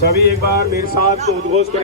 सभी एक बार मेरे साथ उद्घोष करें।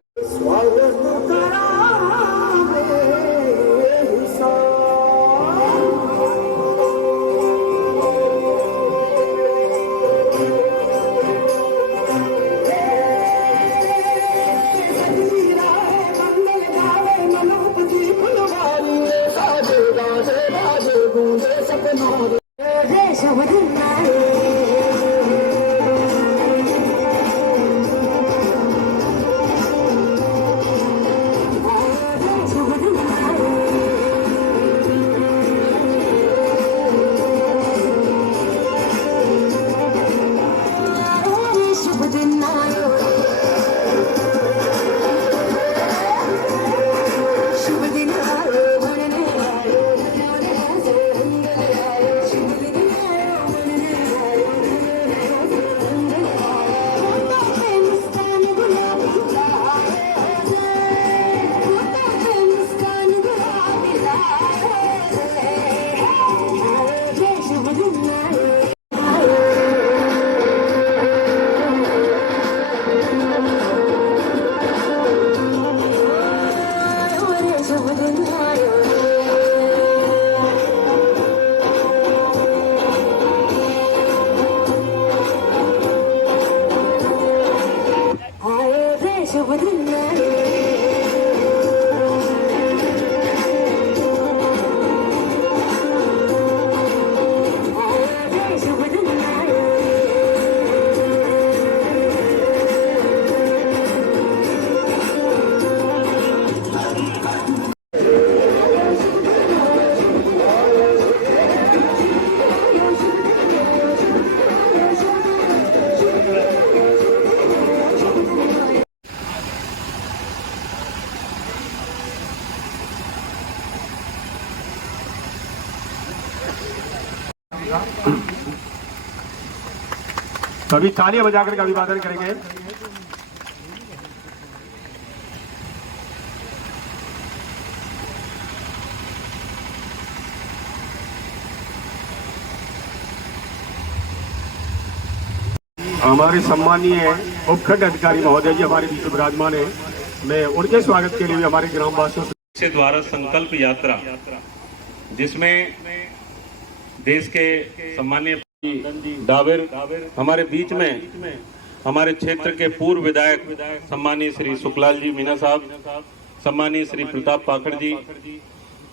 सभी तालियां बजाकर अभिवादन करेंगे। हमारे सम्मानीय उपखंड अधिकारी महोदय जी हमारे बीच विराजमान है। मैं उनके स्वागत के लिए हमारे ग्रामवासियों से द्वारा संकल्प यात्रा, जिसमें देश के सम्मानीय डावेर हमारे बीच में हमारे क्षेत्र के पूर्व विधायक सम्मानीय श्री सुखलाल जी मीना साहब, सम्मानीय श्री प्रताप पाखड़ जी,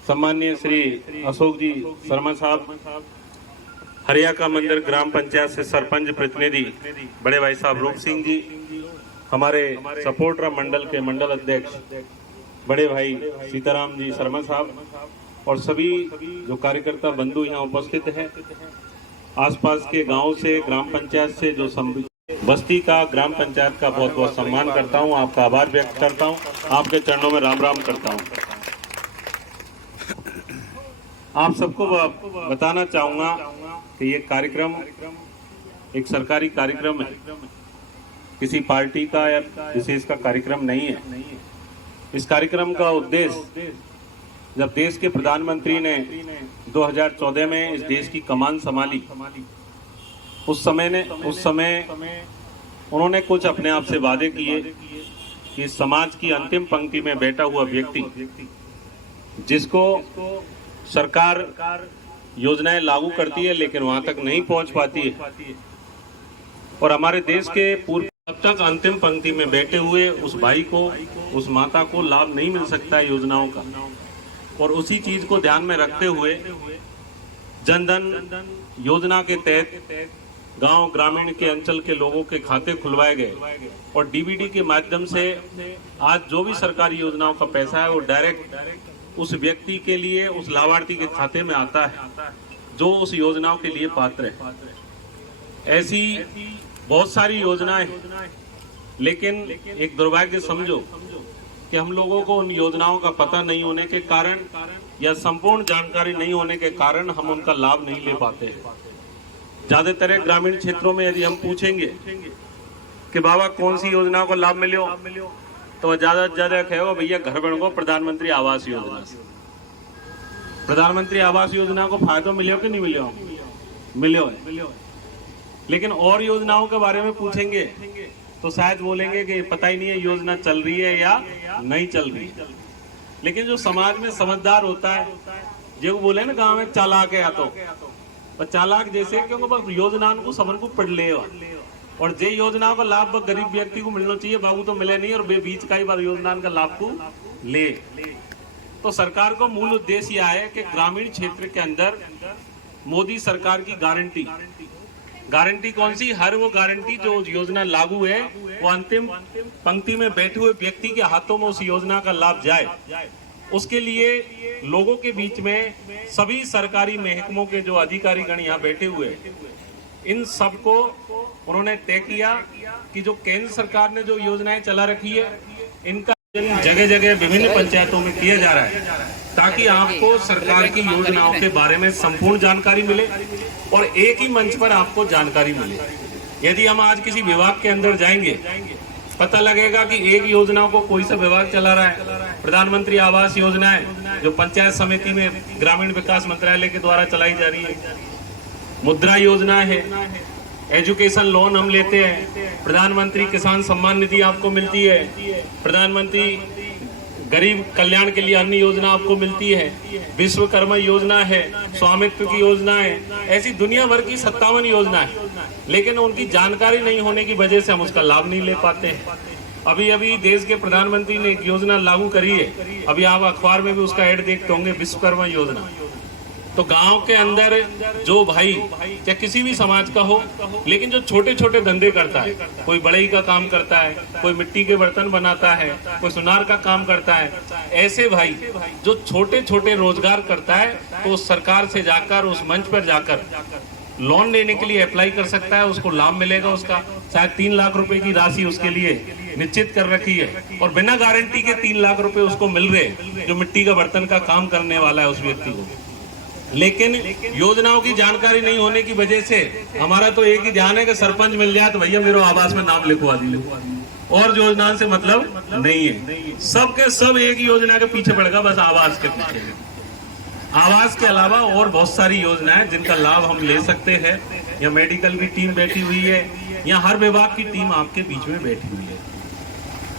सम्मानीय श्री अशोक जी शर्मा साहब, हरिया का मंदिर ग्राम पंचायत से सरपंच प्रतिनिधि बड़े भाई साहब रूप सिंह जी, हमारे सपोर्टर मंडल के मंडल अध्यक्ष बड़े भाई सीताराम जी शर्मा साहब और सभी जो कार्यकर्ता बंधु यहाँ उपस्थित हैं। आसपास के गांव से, ग्राम पंचायत से जो बस्ती का, ग्राम पंचायत का बहुत बहुत सम्मान करता हूं, आपका आभार व्यक्त करता हूं, आपके चरणों में राम राम करता हूं। आप सबको बताना चाहूंगा कि ये कार्यक्रम एक सरकारी कार्यक्रम है, किसी पार्टी का या विशेष का कार्यक्रम नहीं है। इस कार्यक्रम का उद्देश्य, जब देश के प्रधानमंत्री ने 2014 में इस देश की कमान संभाली, उस समय उन्होंने कुछ अपने आप से वादे किए कि समाज की अंतिम पंक्ति में बैठा हुआ व्यक्ति, जिसको सरकार योजनाएं लागू करती है लेकिन वहां तक नहीं पहुंच पाती है, और हमारे देश के पूर्व अब तक अंतिम पंक्ति में बैठे हुए उस भाई को, उस माता को लाभ नहीं मिल सकता है योजनाओं का। और उसी चीज को ध्यान में रखते हुए जनधन योजना के तहत गांव ग्रामीण के अंचल के लोगों के खाते खुलवाए गए और डीबीडी के माध्यम से आज जो भी सरकारी योजनाओं का पैसा है वो डायरेक्ट उस व्यक्ति के लिए, उस लाभार्थी के खाते में आता है जो उस योजनाओं के लिए पात्र है। ऐसी बहुत सारी योजनाएं हैं, लेकिन एक दुर्भाग्य समझो कि हम लोगों को उन योजनाओं का पता नहीं होने के कारण या संपूर्ण जानकारी नहीं होने के कारण हम उनका लाभ नहीं ले पाते हैं। ज्यादातर ग्रामीण क्षेत्रों में यदि हम पूछेंगे कि बाबा कौन सी योजना को लाभ मिलो, तो ज्यादा से ज्यादा कहेगा भैया घर बनो प्रधानमंत्री आवास योजना से। प्रधानमंत्री आवास योजना को फायदा मिले कि नहीं मिले? मिले है। लेकिन और योजनाओं के बारे में पूछेंगे तो शायद बोलेंगे कि पता ही नहीं है योजना चल रही है या नहीं चल रही है। लेकिन जो समाज में समझदार होता है, जो बोले ना गांव में चालाक है, तो चालाक जैसे क्योंकि बस योजना को समझ को पढ़ ले और जे योजना का लाभ गरीब व्यक्ति को मिलना चाहिए, बाबू तो मिले नहीं और बीच का ही बार योजना का लाभ को ले। तो सरकार को मूल उद्देश्य यह है कि ग्रामीण क्षेत्र के अंदर मोदी सरकार की गारंटी कौन सी? हर वो गारंटी जो योजना लागू है वो अंतिम पंक्ति में बैठे हुए व्यक्ति के हाथों में उस योजना का लाभ जाए। उसके लिए लोगों के बीच में सभी सरकारी महकमों के जो अधिकारी गण यहाँ बैठे हुए, इन सबको उन्होंने तय किया कि जो केंद्र सरकार ने जो योजनाएं चला रखी है, इनका जगह जगह विभिन्न पंचायतों में किया जा रहा है, ताकि आपको सरकार की योजनाओं के बारे में संपूर्ण जानकारी मिले और एक ही मंच पर आपको जानकारी मिले। यदि हम आज किसी विभाग के अंदर जाएंगे, पता लगेगा कि एक योजना को कोई सा विभाग चला रहा है। प्रधानमंत्री आवास योजना है जो पंचायत समिति में ग्रामीण विकास मंत्रालय के द्वारा चलाई जा रही है। मुद्रा योजना है, एजुकेशन लोन हम लेते हैं, प्रधानमंत्री किसान सम्मान निधि आपको मिलती है, प्रधानमंत्री गरीब कल्याण के लिए अन्य योजना आपको मिलती है, विश्वकर्मा योजना है, स्वामित्व की योजना है। ऐसी दुनिया भर की 57 योजना है, लेकिन उनकी जानकारी नहीं होने की वजह से हम उसका लाभ नहीं ले पाते हैं। अभी अभी देश के प्रधानमंत्री ने एक योजना लागू करी है, अभी आप अखबार में भी उसका ऐड देखते होंगे, विश्वकर्मा योजना। तो गांव के अंदर जो भाई चाहे किसी भी समाज का हो, लेकिन जो छोटे छोटे धंधे करता है, कोई बढ़ई का काम करता है, कोई मिट्टी के बर्तन बनाता है, कोई सुनार का काम करता है, ऐसे भाई जो छोटे छोटे रोजगार करता है, तो सरकार से जाकर उस मंच पर जाकर लोन लेने के लिए अप्लाई कर सकता है, उसको लाभ मिलेगा। उसका शायद 3 लाख रुपए की राशि उसके लिए निश्चित कर रखी है और बिना गारंटी के 3 लाख रुपए उसको मिल रहे, जो मिट्टी का बर्तन का काम करने वाला है उस व्यक्ति को। लेकिन योजनाओं की जानकारी नहीं होने की वजह से हमारा तो एक ही ध्यान है कि सरपंच मिल जाए तो भैया मेरे आवास में नाम लिखवा दीजिए, और योजना से मतलब नहीं है। सबके सब एक ही योजना के पीछे पड़ गया, बस आवास के पीछे। आवास के अलावा और बहुत सारी योजनाएं जिनका लाभ हम ले सकते हैं। या मेडिकल की टीम बैठी हुई है, या हर विभाग की टीम आपके बीच में बैठी हुई है।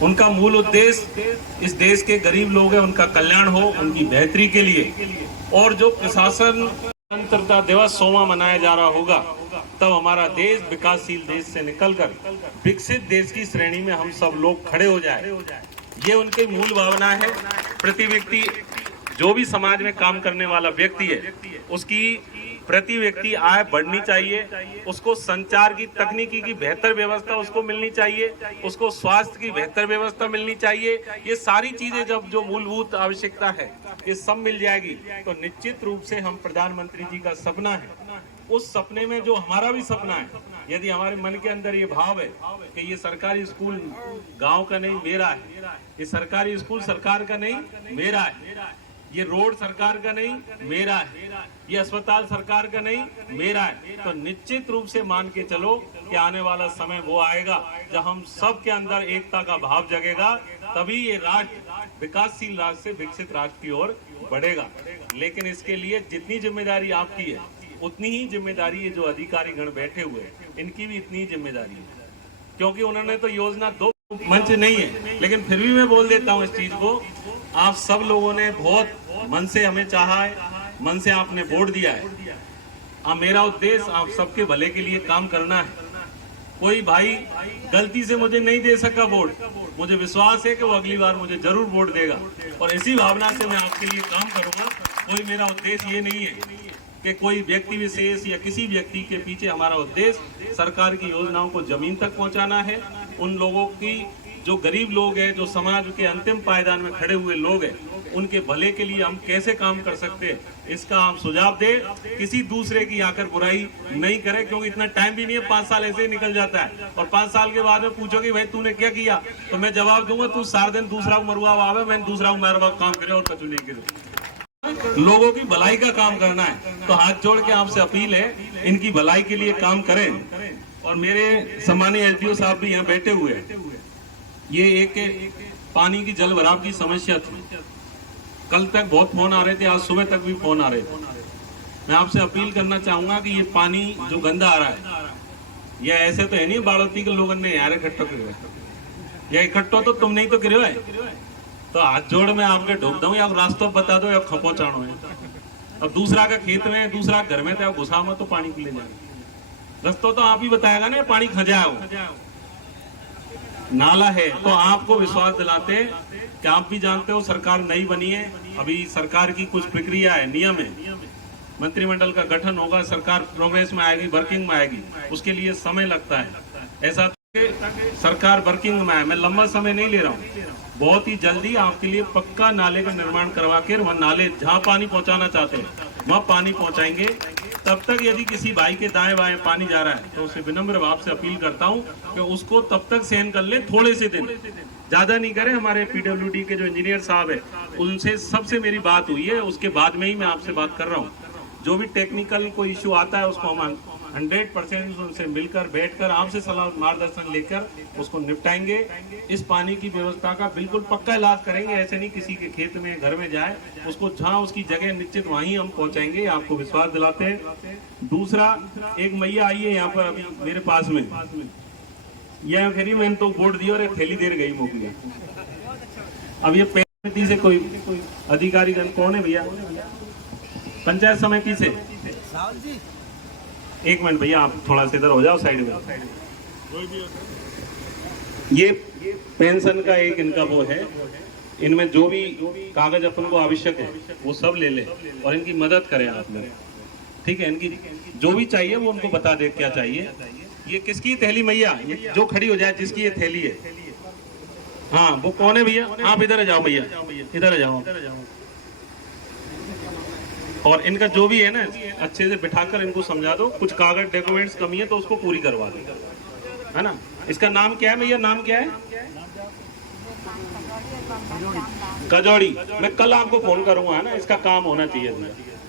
उनका मूल उद्देश्य इस देश के गरीब लोग हैं, उनका कल्याण हो, उनकी बेहतरी के लिए। और जो प्रशासन स्वतंत्रता दिवस 100वां मनाया जा रहा होगा, तब हमारा देश विकासशील देश से निकलकर विकसित देश की श्रेणी में हम सब लोग खड़े हो जाए, ये उनकी मूल भावना है। प्रति व्यक्ति, जो भी समाज में काम करने वाला व्यक्ति है, उसकी प्रति व्यक्ति आय बढ़नी चाहिए, उसको संचार की तकनीकी की बेहतर व्यवस्था उसको मिलनी चाहिए, उसको स्वास्थ्य की बेहतर व्यवस्था मिलनी चाहिए। ये सारी चीजें जब जो मूलभूत आवश्यकता है ये सब मिल जाएगी, तो निश्चित रूप से हम प्रधानमंत्री जी का सपना है, उस सपने में जो हमारा भी सपना है, यदि हमारे मन के अंदर ये भाव है कि ये सरकारी स्कूल गांव का नहीं मेरा है, ये सरकारी स्कूल सरकार का नहीं मेरा है, ये रोड सरकार का नहीं मेरा है, ये अस्पताल सरकार का नहीं मेरा है, तो निश्चित रूप से मान के चलो कि आने वाला समय वो आएगा जब हम सब के अंदर एकता का भाव जगेगा, तभी ये राष्ट्र विकासशील राष्ट्र से विकसित राष्ट्र की ओर बढ़ेगा। लेकिन इसके लिए जितनी जिम्मेदारी आपकी है, उतनी ही जिम्मेदारी ये जो अधिकारी गण बैठे हुए हैं, इनकी भी इतनी जिम्मेदारी है, क्योंकि उन्होंने तो योजना दो मंच नहीं है, लेकिन फिर भी मैं बोल देता हूँ इस चीज को। आप सब लोगों ने बहुत मन से हमें चाहा है, मन से आपने वोट दिया है। अब मेरा उद्देश्य आप सबके भले के लिए काम करना है। कोई भाई गलती से मुझे नहीं दे सका वोट, मुझे विश्वास है कि वो अगली बार मुझे जरूर वोट देगा, और इसी भावना से मैं आपके लिए काम करूंगा। कोई मेरा उद्देश्य ये नहीं है कि कोई व्यक्ति विशेष या किसी व्यक्ति के पीछे, हमारा उद्देश्य सरकार की योजनाओं को जमीन तक पहुंचाना है, उन लोगों की जो गरीब लोग हैं, जो समाज के अंतिम पायदान में खड़े हुए लोग हैं, उनके भले के लिए हम कैसे काम कर सकते हैं, इसका आप सुझाव दें। किसी दूसरे की आकर बुराई नहीं करें, क्योंकि इतना टाइम भी नहीं है, 5 साल ऐसे ही निकल जाता है। और 5 साल के बाद में पूछोगे भाई तूने क्या किया, तो मैं जवाब दूंगा तू सारा दिन दूसरा मरुआ आवे, मैंने दूसरा मरुआ काम करे और कचू नहीं करे। लोगों की भलाई का काम करना है, तो हाथ जोड़ के आपसे अपील है, इनकी भलाई के लिए काम करें। और मेरे सम्मानीय एसडीओ साहब भी यहाँ बैठे हुए हैं। ये एक पानी की जल भराव की समस्या थी, कल तक बहुत फोन आ रहे थे, आज सुबह तक भी फोन आ रहे थे। मैं आपसे अपील करना चाहूंगा कि ये पानी जो गंदा आ रहा है, ये ऐसे तो है नहीं बाड़ोती के लोगों ने यार इकट्ठा करे, या इकट्ठो तो तुम नहीं तो गिरो है, तो हाथ जोड़ में आपके ढोक दूं, या रास्ता बता दो या खपो चाणो है। अब दूसरा का खेत में, दूसरा घर में, तो घुसा मत तो पानी पी ले जाए, रास्ता तो आप ही बताएगा ना, पानी खजाओ नाला है। तो आपको विश्वास दिलाते कि आप भी जानते हो सरकार नई बनी है, अभी सरकार की कुछ प्रक्रिया है, नियम है, मंत्रिमंडल का गठन होगा, सरकार प्रोग्रेस में आएगी, वर्किंग में आएगी, उसके लिए समय लगता है। ऐसा सरकार वर्किंग में है, मैं लंबा समय नहीं ले रहा हूँ, बहुत ही जल्दी आपके लिए पक्का नाले का निर्माण करवा के वहाँ नाले जहाँ पानी पहुँचाना चाहते हैं वहाँ पानी पहुँचाएंगे। तब तक यदि किसी भाई के दाएं बाएं पानी जा रहा है तो उसे विनम्र भाव से अपील करता हूं कि उसको तब तक सहन कर ले, थोड़े से दिन, ज्यादा नहीं करें। हमारे पीडब्ल्यूडी के जो इंजीनियर साहब है उनसे सबसे मेरी बात हुई है, उसके बाद में ही मैं आपसे बात कर रहा हूं। जो भी टेक्निकल कोई इश्यू आता है उसको हम 100% उनसे मिलकर बैठकर आपसे सलाह मार्गदर्शन लेकर उसको निपटाएंगे। इस पानी की व्यवस्था का बिल्कुल पक्का इलाज करेंगे, ऐसे नहीं किसी के खेत में घर में जाए, उसको जहां उसकी जगह निश्चित वहीं हम पहुंचाएंगे, आपको विश्वास दिलाते हैं। दूसरा, एक मैया आई है यहाँ पर अभी मेरे पास में, यह फेरी मैंने तो वोट दिया और एक थैली देर गई मोकलिया। अब ये पंचायती से कोई अधिकारी जन कौन है भैया, पंचायत समिति से? एक मिनट भैया, आप थोड़ा सा इधर हो जाओ साइड में। ये पेंशन का एक इनका वो है, इनमें जो भी कागज अपन को आवश्यक है वो सब ले ले और इनकी मदद करें आप लोग, ठीक है? इनकी जो भी चाहिए वो उनको बता दे क्या चाहिए। ये किसकी थैली मैया, ये जो खड़ी हो जाए जिसकी ये थैली है, हाँ वो कौन है भैया? आप इधर आ जाओ भैया, इधर आ जाओ। और इनका जो भी है ना अच्छे से बिठाकर इनको समझा दो, कुछ कागज डॉक्यूमेंट्स कमी है तो उसको पूरी करवा दो, है ना? इसका नाम क्या है भैया, नाम क्या है? कजौड़ी। मैं कल आपको फोन करूंगा, है ना? इसका काम होना चाहिए भैया।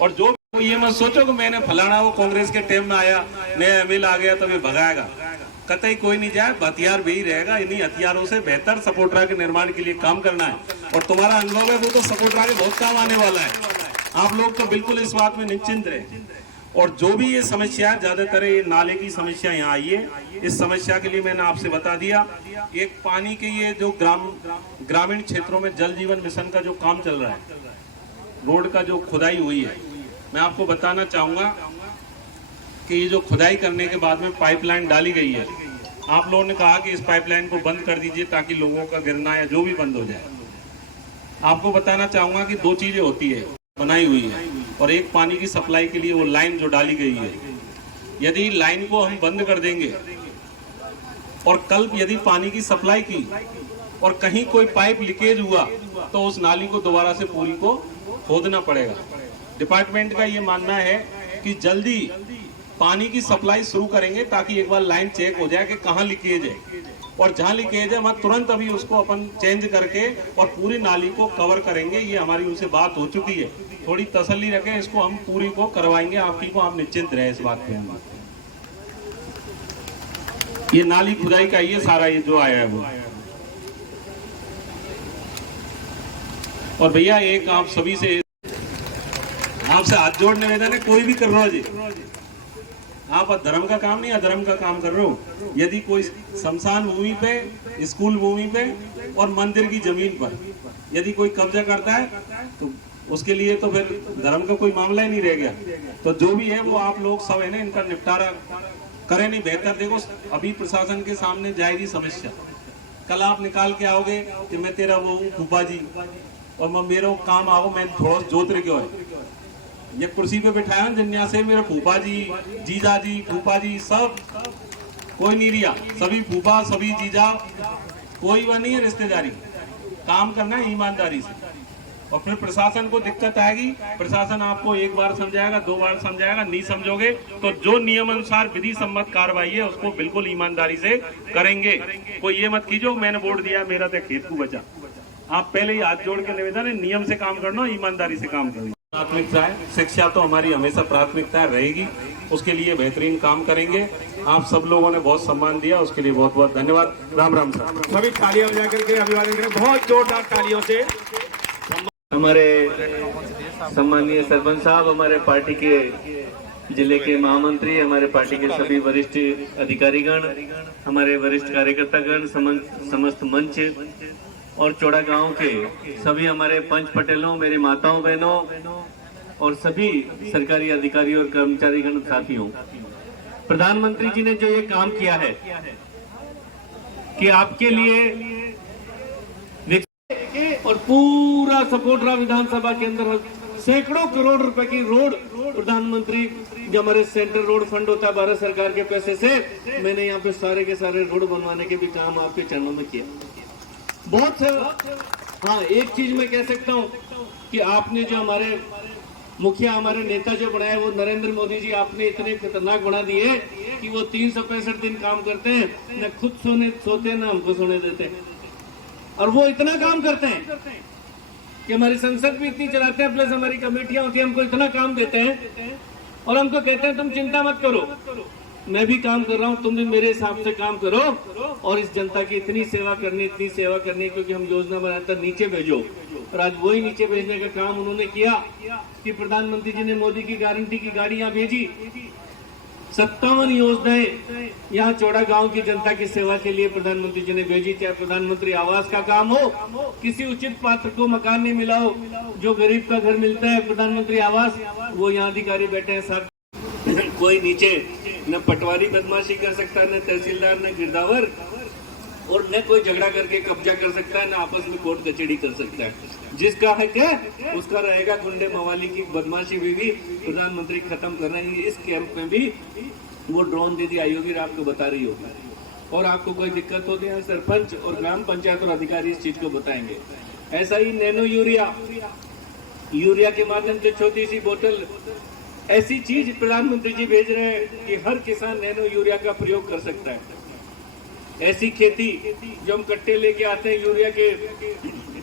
और जो ये मत सोचो कि मैंने फलाना वो कांग्रेस के टाइम में आया, नया एमएल आ गया तो ये भगाएगा, कतई कोई नहीं जाए, हथियार भी ही रहेगा। इन्हीं हथियारों से बेहतर सपोर्टरा के निर्माण के लिए काम करना है। और तुम्हारा अनुभव है वो तो सपोर्टरा के बहुत काम आने वाला है, आप लोग तो बिल्कुल इस बात में निश्चिंत रहे। और जो भी ये समस्या, ज्यादातर ये नाले की समस्या यहाँ आई है, इस समस्या के लिए मैंने आपसे बता दिया। एक पानी के ये जो ग्रामीण क्षेत्रों में जल जीवन मिशन का जो काम चल रहा है, रोड का जो खुदाई हुई है, मैं आपको बताना चाहूंगा कि ये जो खुदाई करने के बाद में पाइपलाइन डाली गई है, आप लोगों ने कहा कि इस पाइपलाइन को बंद कर दीजिए ताकि लोगों का गिरना या जो भी बंद हो जाए। आपको बताना चाहूंगा कि 2 चीजें होती है, बनाई हुई है, और एक पानी की सप्लाई के लिए वो लाइन जो डाली गई है, यदि लाइन को हम बंद कर देंगे और कल यदि पानी की सप्लाई की और कहीं कोई पाइप लीकेज हुआ तो उस नाली को दोबारा से पूरी को खोदना पड़ेगा। डिपार्टमेंट का ये मानना है कि जल्दी पानी की सप्लाई शुरू करेंगे ताकि एक बार लाइन चेक हो जाए कि कहाँ लीकेज है, और जहाँ लीकेज है वहाँ तुरंत अभी उसको अपन चेंज करके और पूरी नाली को कवर करेंगे। ये हमारी उनसे बात हो चुकी है, थोड़ी तसल्ली रखें, इसको हम पूरी को करवाएंगे आपकी को, आप निश्चिंत रहे इस बात पे। ये नाली खुदाई का ये सारा ये जो आया है वो। और भैया एक आप सभी से आपसे हाथ जोड़ निवेदन है, कोई भी कर रहा हो जी, आप धर्म का काम नहीं अधर्म का काम कर रहे हो। यदि कोई शमशान भूमि पे, स्कूल भूमि पे और मंदिर की जमीन पर यदि कोई कब्जा करता है तो उसके लिए तो फिर धर्म का कोई मामला ही नहीं रह गया। तो जो भी है वो आप लोग सब है ना, इनका निपटारा करें, नहीं बेहतर। देखो अभी प्रशासन के सामने जाएगी समस्या, कल आप निकाल के आओगे कि मैं तेरा वो हूँ फूफा जी और मैं मेरा काम आओ, मैं थोड़ा जोत क्यों है, ये कुर्सी पे बिठाया जिन्या से मेरे फूफा जी, जीजा जी, फूफा जी सब कोई नहीं रिया, सभी फूफा सभी जीजा कोई वह नहीं है रिश्तेदारी, काम करना है ईमानदारी से। और फिर प्रशासन को दिक्कत आएगी, प्रशासन आपको एक बार समझाएगा, 2 बार समझाएगा, नहीं समझोगे तो जो नियम अनुसार विधि सम्मत कार्रवाई है उसको बिल्कुल ईमानदारी से करेंगे। कोई ये मत कीजिए मैंने वोट दिया मेरा तो खेत को बचा। आप पहले ही हाथ जोड़ के निवेदन है, नियम से काम करना, ईमानदारी से काम करना। प्राथमिकता है, शिक्षा तो हमारी हमेशा प्राथमिकता रहेगी, उसके लिए बेहतरीन काम करेंगे। आप सब लोगों ने बहुत सम्मान दिया, उसके लिए बहुत बहुत धन्यवाद। राम राम सर। सभी तालियां बजा करके अभिवादन करें, बहुत जोरदार तालियों से। हमारे सम्मानीय सरपंच साहब, हमारे पार्टी के जिले के महामंत्री, हमारे पार्टी के सभी वरिष्ठ अधिकारीगण, हमारे वरिष्ठ कार्यकर्तागण, समस्त मंच और चौड़ा गांव के सभी हमारे पंच पटेलों, मेरे माताओं बहनों और सभी सरकारी अधिकारी और कर्मचारीगण साथियों, प्रधानमंत्री जी ने जो ये काम किया है कि आपके लिए और पूरा सपोटरा विधानसभा के अंदर सैकड़ों करोड़ रुपए की रोड, प्रधानमंत्री जो हमारे सेंट्रल रोड फंड होता है भारत सरकार के पैसे से, मैंने यहाँ पे सारे के सारे रोड बनवाने के भी काम आपके चरणों में किया। बहुत हाँ, एक चीज मैं कह सकता हूँ कि आपने जो हमारे मुखिया, हमारे नेता जो बनाए वो नरेंद्र मोदी जी, आपने इतने खतरनाक बना दिए कि वो 365 दिन काम करते हैं, न खुद सोते न हमको सोने देते हैं। और वो इतना काम करते हैं कि हमारी संसद भी इतनी चलाते हैं, प्लस हमारी कमेटियां होती है, हमको इतना काम देते हैं और हमको कहते हैं तुम चिंता मत करो, मैं भी काम कर रहा हूं, तुम भी मेरे हिसाब से काम करो और इस जनता की इतनी सेवा करनी क्योंकि हम योजना बनाते नीचे भेजो। और आज वही नीचे भेजने का काम उन्होंने किया कि प्रधानमंत्री जी ने मोदी की गारंटी की गाड़ी यहाँ भेजी। 57 योजनाएं यहाँ चौड़ा गांव की जनता की सेवा के लिए प्रधानमंत्री जी ने भेजी। चाहे प्रधानमंत्री आवास का काम हो, किसी उचित पात्र को मकान नहीं मिला हो, जो गरीब का घर मिलता है प्रधानमंत्री आवास, वो यहाँ अधिकारी बैठे हैं साथ। कोई नीचे न पटवारी बदमाशी कर सकता है, न तहसीलदार, न गिरदावर, और न कोई झगड़ा करके कब्जा कर सकता है, न आपस में कोर्ट कचहरी कर सकता है। जिसका है क्या उसका रहेगा। गुंडे मवाली की बदमाशी भी प्रधानमंत्री खत्म कर रहे हैं। इस कैंप में भी वो ड्रोन दीदी आई होगी, आपको बता रही होगी, और आपको कोई दिक्कत होती है सरपंच और ग्राम पंचायत और अधिकारी इस चीज को बताएंगे। ऐसा ही नैनो यूरिया के माध्यम से छोटी सी बोतल, ऐसी चीज प्रधानमंत्री जी भेज रहे हैं कि हर किसान नैनो यूरिया का प्रयोग कर सकता है। ऐसी खेती जो हम कट्टे लेके आते हैं, यूरिया के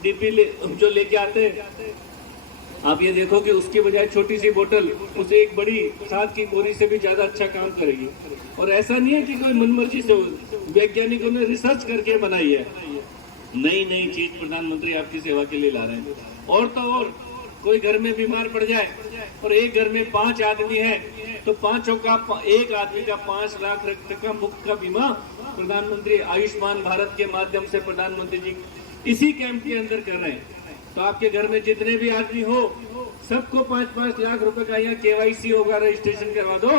डीपी जो लेके आते हैं, आप ये देखो कि उसकी बजाय छोटी सी बोतल उसे एक बड़ी 7 की बोरी से भी ज्यादा अच्छा काम करेगी। और ऐसा नहीं है कि कोई मनमर्जी से, वैज्ञानिकों ने रिसर्च करके बनाई है। नई नई चीज प्रधानमंत्री आपकी सेवा के लिए ला रहे हैं। और तो और कोई घर में बीमार पड़ जाए और एक घर में 5 आदमी है तो पांचों का, एक आदमी का 5 लाख तक का मुफ्त का बीमा प्रधानमंत्री आयुष्मान भारत के माध्यम से प्रधानमंत्री जी इसी कैंप के अंदर कर रहे हैं। तो आपके घर में जितने भी आदमी हो, सबको 5-5 लाख रुपए का यहाँ KYC होगा, रजिस्ट्रेशन करवा दो।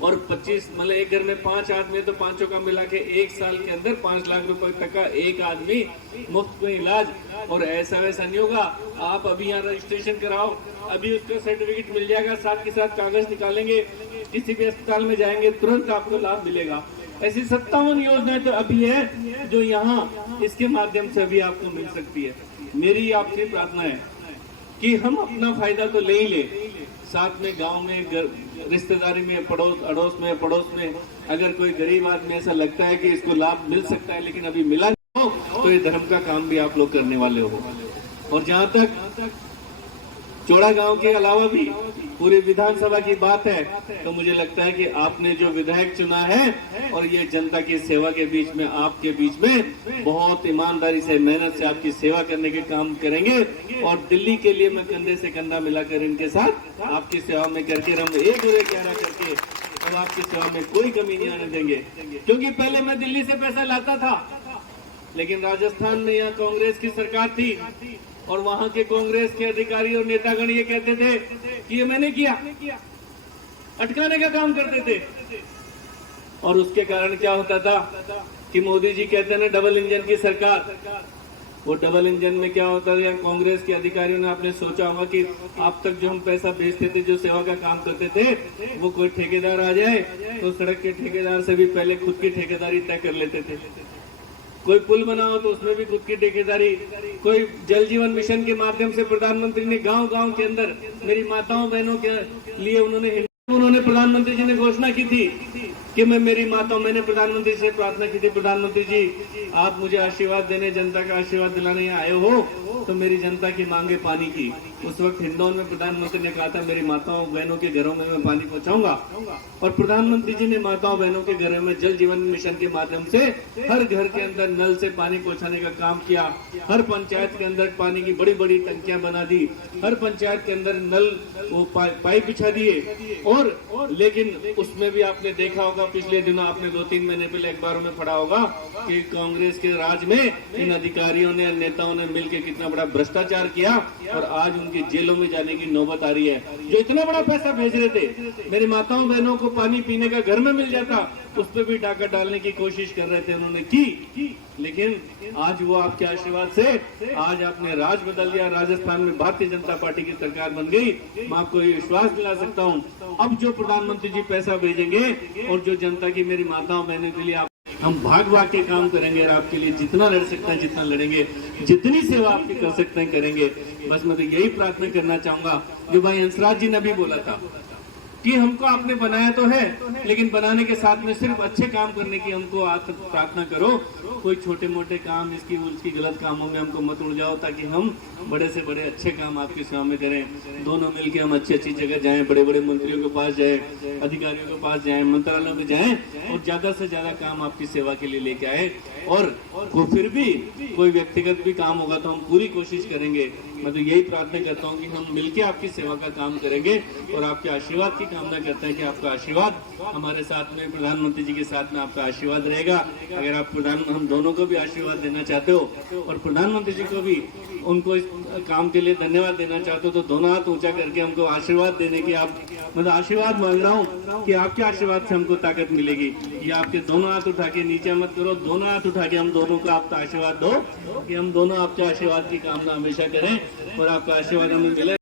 और 25 मतलब एक घर में 5 आदमी तो पांचों का मिला के 1 साल के अंदर 5 लाख रुपए तक का एक आदमी मुफ्त में इलाज। और ऐसा वैसा नहीं होगा, आप अभी यहाँ रजिस्ट्रेशन कराओ, अभी उसका सर्टिफिकेट मिल जाएगा, साथ के साथ कागज निकालेंगे, किसी भी अस्पताल में जाएंगे तुरंत आपको लाभ मिलेगा। ऐसी 57 योजनाएं तो अभी है जो यहाँ इसके माध्यम से अभी आपको मिल सकती है। मेरी आपसे प्रार्थना है कि हम अपना फायदा तो ले ही ले, साथ में गांव में, रिश्तेदारी में, पड़ोस में अगर कोई गरीब आदमी ऐसा लगता है कि इसको लाभ मिल सकता है लेकिन अभी मिला नहीं हो, तो ये धर्म का काम भी आप लोग करने वाले हो। और जहां तक चौड़ा गांव के अलावा भी पूरी विधानसभा की बात है, तो मुझे लगता है कि आपने जो विधायक चुना है और ये जनता की सेवा के बीच में, आपके बीच में बहुत ईमानदारी से, मेहनत से आपकी सेवा करने के काम करेंगे। और दिल्ली के लिए मैं कंधे से कंधा मिलाकर इनके साथ आपकी सेवा में करके हम 1 और 1 11 करके अब आपकी सेवा में कोई कमी नहीं आने देंगे। क्योंकि पहले मैं दिल्ली से पैसा लाता था, लेकिन राजस्थान में यहाँ कांग्रेस की सरकार थी और वहां के कांग्रेस के अधिकारी और नेतागण ये कहते थे कि ये मैंने किया, अटकाने का काम करते थे। और उसके कारण क्या होता था कि मोदी जी कहते हैं ना डबल इंजन की सरकार, वो डबल इंजन में क्या होता था, कांग्रेस के अधिकारियों ने आपने सोचा होगा कि आप तक जो हम पैसा भेजते थे, जो सेवा का काम करते थे, वो कोई ठेकेदार आ जाए तो सड़क के ठेकेदार से भी पहले खुद की ठेकेदारी तय कर लेते थे। कोई पुल बनाओ तो उसमें भी खुद की ठेकेदारी, कोई जल जीवन मिशन के माध्यम से प्रधानमंत्री ने गांव-गांव के अंदर मेरी माताओं बहनों के लिए उन्होंने प्रधानमंत्री जी ने घोषणा की थी कि मैंने प्रधानमंत्री से प्रार्थना की थी, प्रधानमंत्री जी आप मुझे आशीर्वाद देने, जनता का आशीर्वाद दिलाने यहाँ आए हो, तो मेरी जनता की मांगे पानी की। उस वक्त हिंदौन में प्रधानमंत्री ने कहा था मेरी माताओं बहनों के घरों में मैं पानी पहुंचाऊंगा, और प्रधानमंत्री जी ने माताओं बहनों के घरों में जल जीवन मिशन के माध्यम से हर घर के अंदर नल से पानी पहुंचाने का काम किया। हर पंचायत के अंदर पानी की बड़ी बड़ी टंकियां बना दी, हर पंचायत के अंदर नल वो पाइप बिछा दिए। और लेकिन उसमें भी आपने देखा होगा, पिछले दिनों आपने 2-3 महीने पहले अखबारों में पढ़ा होगा कि कांग्रेस के राज में इन अधिकारियों ने, नेताओं ने मिलकर कितना बड़ा भ्रष्टाचार किया, और आज उनकी जेलों में जाने की नौबत आ रही है। जो इतना बड़ा पैसा भेज रहे थे, मेरी माताओं बहनों को पानी पीने का घर में मिल जाता, उस पर भी डाका डालने की कोशिश कर रहे थे, उन्होंने की। लेकिन आज वो आपके आशीर्वाद से आज आपने राज बदल दिया, राजस्थान में भारतीय जनता पार्टी की सरकार बन गई। मैं आपको ये विश्वास दिला सकता हूँ, अब जो प्रधानमंत्री जी पैसा भेजेंगे और जो जनता की मेरी माताओं बहनों के लिए हम भाग के काम करेंगे, और आपके लिए जितना लड़ सकते हैं जितना लड़ेंगे, जितनी सेवा आपकी कर सकते हैं करेंगे। बस मैं तो यही प्रार्थना करना चाहूंगा जो भाई हंसराज जी ने भी बोला था कि हमको आपने बनाया तो है, लेकिन बनाने के साथ में सिर्फ अच्छे काम करने की हमको प्रार्थना करो। कोई छोटे मोटे काम इसकी उसकी गलत कामों में हमको मत उलझाओ, ताकि हम बड़े से बड़े अच्छे काम आपकी सेवा में करें। दोनों मिलके हम अच्छी अच्छी जगह जाएं, बड़े बड़े मंत्रियों के पास जाएं, अधिकारियों के पास जाएं, मंत्रालयों में जाएं, और ज्यादा से ज्यादा काम आपकी सेवा के लिए लेके आए। और फिर भी कोई व्यक्तिगत भी काम होगा तो हम पूरी कोशिश करेंगे। मैं तो यही प्रार्थना करता हूँ कि हम मिलके आपकी सेवा का काम करेंगे, और आपके आशीर्वाद की कामना करते हैं कि आपका आशीर्वाद हमारे साथ में, प्रधानमंत्री जी के साथ में आपका आशीर्वाद रहेगा। अगर आप हम दोनों को भी आशीर्वाद देना चाहते हो, और प्रधानमंत्री जी को भी उनको इस काम के लिए धन्यवाद देना चाहते हो, तो दोनों हाथ ऊंचा करके हमको आशीर्वाद देने की मतलब आशीर्वाद मांग रहा हूँ कि आपके आशीर्वाद से हमको ताकत मिलेगी। ये आपके दोनों हाथ उठा के नीचे मत करो, दोनों हाथ उठा के हम दोनों को आपका आशीर्वाद दो कि हम दोनों आपके आशीर्वाद की कामना हमेशा करें, और आपका आशीर्वाद हमें मिले।